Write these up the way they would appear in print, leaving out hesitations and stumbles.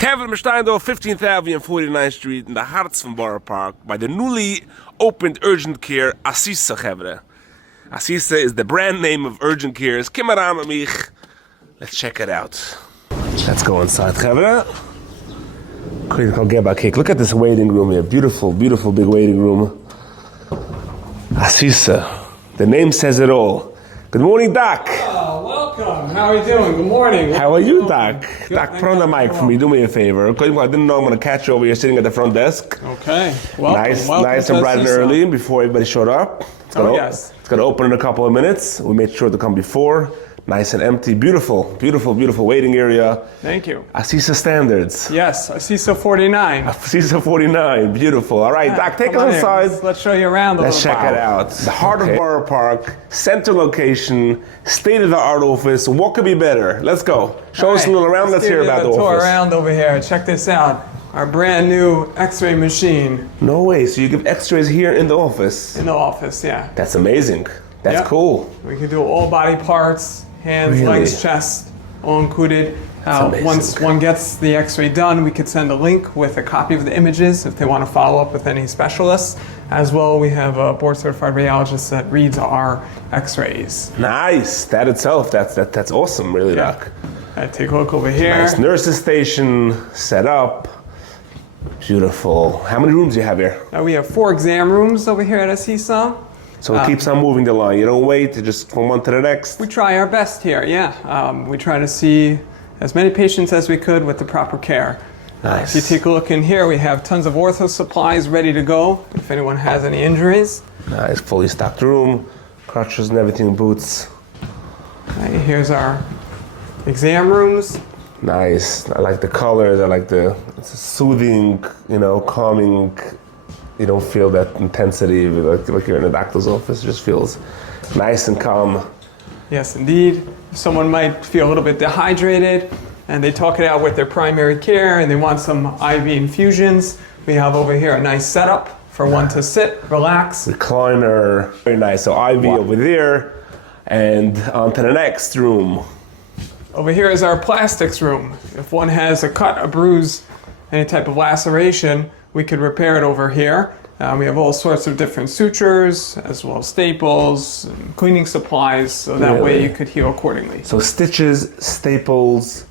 Kevin Mesteindo, 15th Avenue and 49th Street in the hearts from Borough Park by the newly opened urgent care Asisa, Kevin. Asisa is the brand name of urgent cares. Kim around with me. Let's check it out. Let's go inside, Kevin. Look at this waiting room here. Beautiful, beautiful big waiting room. Asisa. The name says it all. Good morning, Doc. Oh, welcome. How are you doing? Good morning. How are you, Doc? Doc, put on the mic for me. Do me a favor. I didn't know I'm going to catch you over here sitting at the front desk. Okay. Welcome. Nice and bright and early before everybody showed up. It's going to open in a couple of minutes. We made sure to come before. Nice and empty. Beautiful, beautiful, beautiful waiting area. Thank you. Asisa standards. Yes, Asisa 49. Asisa 49. Beautiful. All right, Doc, take us inside. Let's show you around a little. Let's check it out. The heart of Borough Park, center location, state-of-the-art office. What could be better? Let's go. Show us a little around. Let's hear about the office. Tour around over here. Check this out. Our brand new X-ray machine. No way. So you give X-rays here in the office? In the office, yeah. That's amazing. That's cool. We can do all body parts, hands, legs, chest, all included. Once one gets the X-ray done, we could send a link with a copy of the images if they want to follow up with any specialists. As well, we have a board-certified radiologist that reads our X-rays. Nice. That itself, that's awesome, really, Doc. Take a look over here. Nice nurses station set up. Beautiful. How many rooms do you have here? We have 4 exam rooms over here at Asisa. So it keeps on moving the line. You don't wait just from one to the next. We try our best here, we try to see as many patients as we could with the proper care. Nice. If you take a look in here, we have tons of ortho supplies ready to go if anyone has any injuries. Nice, fully stocked room, crutches and everything, boots. Here's our exam rooms. Nice. I like the colors. I like it's soothing, calming. You don't feel that intensity like you're in a doctor's office. It just feels nice and calm. Yes, indeed. Someone might feel a little bit dehydrated and they talk it out with their primary care and they want some IV infusions. We have over here a nice setup for one to sit, relax. Recliner, very nice. So IV over there and on to the next room. Over here is our plastics room. If one has a cut, a bruise, any type of laceration, we could repair it over here. We have all sorts of different sutures, as well as staples, and cleaning supplies, so that way you could heal accordingly. So stitches, staples,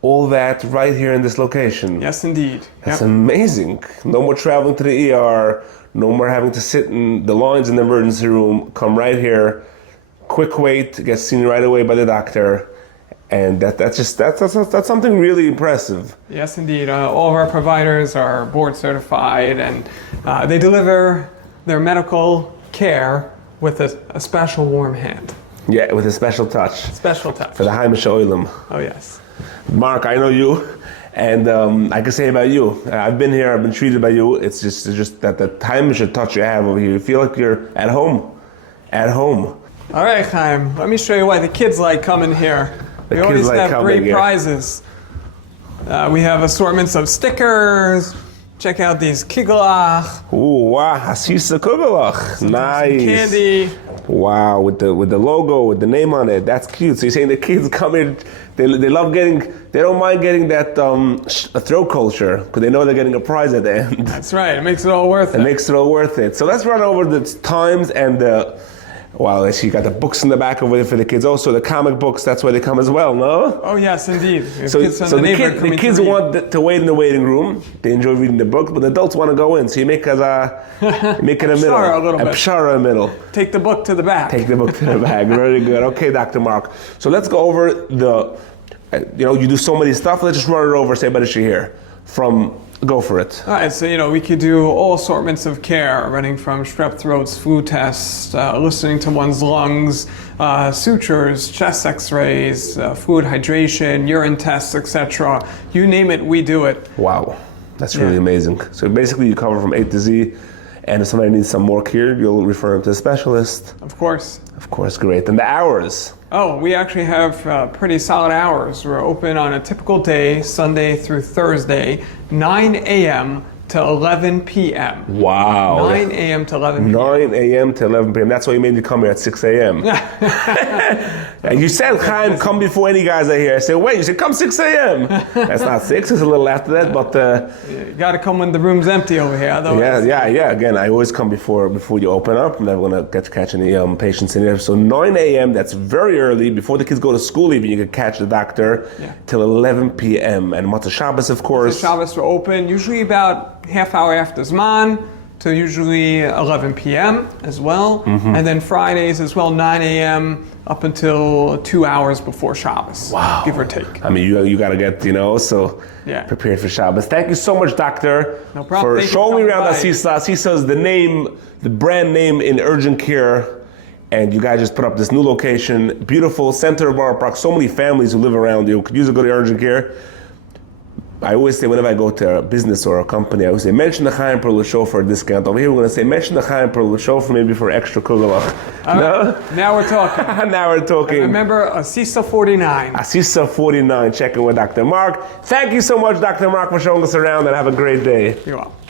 all that right here in this location. Yes, indeed. That's amazing. No more traveling to the ER, no more having to sit in the lines in the emergency room. Come right here, quick wait, get seen right away by the doctor. And that's something really impressive. Yes, indeed. All of our providers are board certified, and they deliver their medical care with a special warm hand. Yeah, with a special touch. Special touch. For the Heimish Oilem. Oh, yes. Mark, I know you, and I can say about you. I've been here, I've been treated by you. It's just that the Heimish touch you have over here. You feel like you're at home. At home. All right, Chaim. Let me show you why the kids like coming here. We always have great prizes. We have assortments of stickers. Check out these Kigelach. Ooh, wow, Asisa Kigelach. Nice. Candy. Wow, with the logo, with the name on it. That's cute. So you're saying the kids come in, they don't mind getting that throat culture because they know they're getting a prize at the end. That's right. It makes it all worth it. It makes it all worth it. So let's run over the times and the... Wow, you got the books in the back over there for the kids. Also, the comic books, that's where they come as well, no? Oh, yes, indeed. So the kids want to wait in the waiting room. They enjoy reading the book, but the adults want to go in. So you make it a middle. A little bit. Pshara middle. Take the book to the back. Take the book to the back. Very good. Okay, Dr. Mark. So let's go over you do so many stuff. Let's just run it over, say about it here. Go for it. All right, so we could do all assortments of care, running from strep throats, flu tests, listening to one's lungs, sutures, chest x-rays, fluid hydration, urine tests, etc. You name it, we do it. Wow, that's really amazing. So basically you cover from A to Z, and if somebody needs some more care, you'll refer them to a specialist. Of course. Of course, great. And the hours? Oh, we actually have pretty solid hours. We're open on a typical day, Sunday through Thursday, 9 a.m. to 11 p.m. Wow. 9 a.m. to 11 p.m. 9 a.m. to 11 p.m. That's why you made me come here at 6 a.m. And you said, Chaim, come before any guys are here. I said, wait, you said, come 6 a.m. That's not 6, it's a little after that, but... you got to come when the room's empty over here. Otherwise, yeah. Again, I always come before you open up. I'm never going to catch any patients in here. So 9 a.m., that's very early. Before the kids go to school even, you can catch the doctor till 11 p.m. And Motze Shabbos, of course. Motze Shabbos we're open, usually about half hour after Zman, to usually 11 p.m. as well. And then Fridays as well, 9 a.m. up until 2 hours before Shabbos, give or take. I mean, you got to get, prepared for Shabbos. Thank you so much, doctor, no problem. for showing me around Asisa. Asisa is the brand name in urgent care. And you guys just put up this new location, beautiful center of Borough Park. So many families who live around you could use a good urgent care. I always say whenever I go to a business or a company, I always say, mention the Chaim Perlowitz show for a discount. Over here, we're going to say, mention the Chaim Perlowitz show for maybe for extra kugelach. No? Now we're talking. Now we're talking. And remember, Asisa 49. Asisa 49, checking with Dr. Mark. Thank you so much, Dr. Mark, for showing us around, and have a great day. You're welcome.